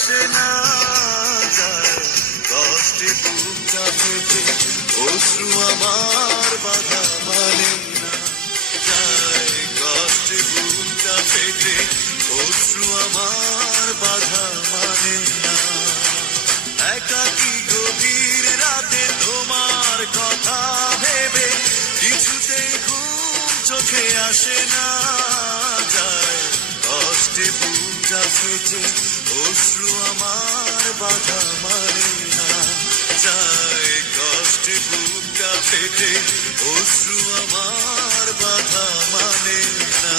আসে না, যায় কষ্টে বুকটা ফেটে, অশ্রু আমার বাধা মানে না, যায় কষ্টে বুকটা ফেটে, অশ্রু আমার বাধা মানে না। একাকী গভীর রাতে তোমার কথা ভেবে কিছুতেই ঘুম চোখে আসে না, যায় কষ্টে বুকটা ফেটে, অশ্রু আমার বাধা মানে না, যায় কষ্টে বুকটা ফেটে, অশ্রু আমার বাধা মানে না।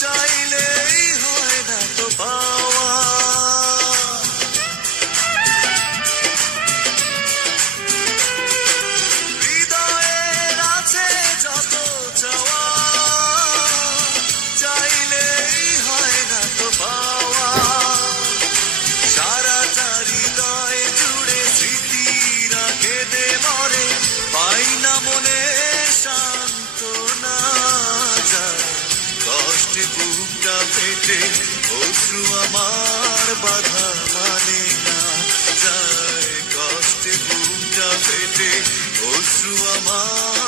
চাইলেই হয় না তো পাওয়া, হৃদয়ের আছে যত চাওয়া, চাইলেই হয় না তো পাওয়া। সারাটা হৃদয় জুড়ে স্মৃতিরা কেঁদে মরে, পাই না মনে সান্ত্বনা, যায় কষ্টে বুকটা ফেটে, অশ্রু আমার বাধা মানে না, যায় কষ্টে বুকটা ফেটে, অশ্রু আমার